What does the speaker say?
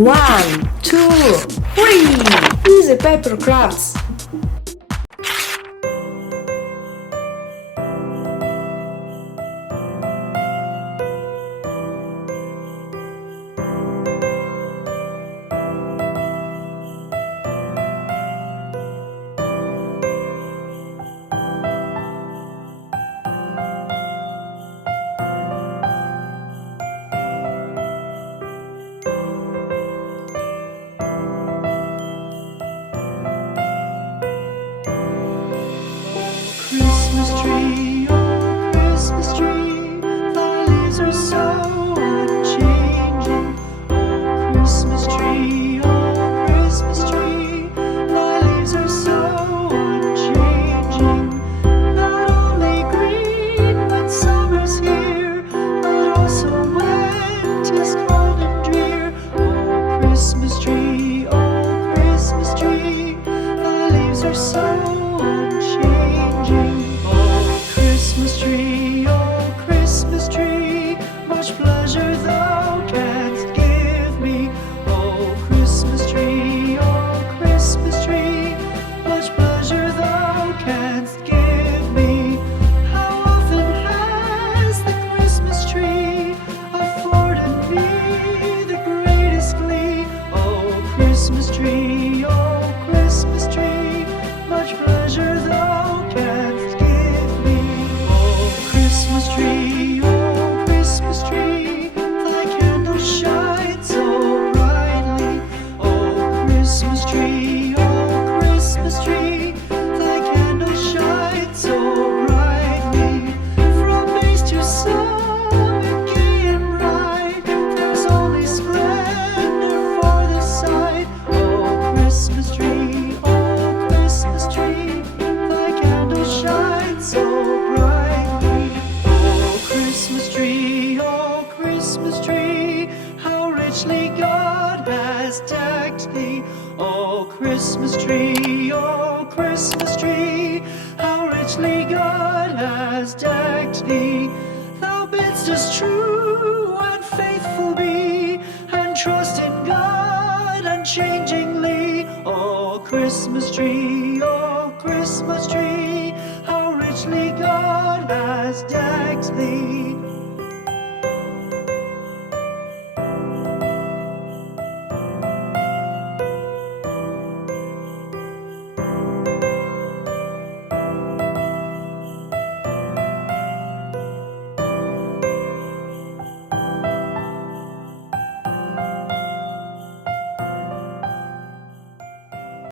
One, two, three. Easy paper crafts. Christmas tree, oh Christmas tree, thy leaves are so unchanging. Oh Christmas tree, oh Christmas tree, thy leaves are so unchanging. Not only green when summer's here, but also when 'tis cold and drear. Oh Christmas tree, thy leaves are so unchanging. Oh Christmas tree, much pleasure thou canst give me. Oh Christmas tree, much pleasure thou canst give me. How often has the Christmas tree afforded me the greatest glee? Oh Christmas tree, much pleasure thou canst give me. Oh Christmas tree, thy candles shine so brightly. Oh Christmas tree, thy candles shine so brightly. From base to summit, gay and bright, there's only splendor for the sight. Oh Christmas tree, thy candles shine so brightly. Oh Christmas tree, how richly God has decked thee. Oh Christmas tree, how richly God has decked thee. Thou bidst us true and faithful be, and trust in God unchangingly. Oh Christmas tree,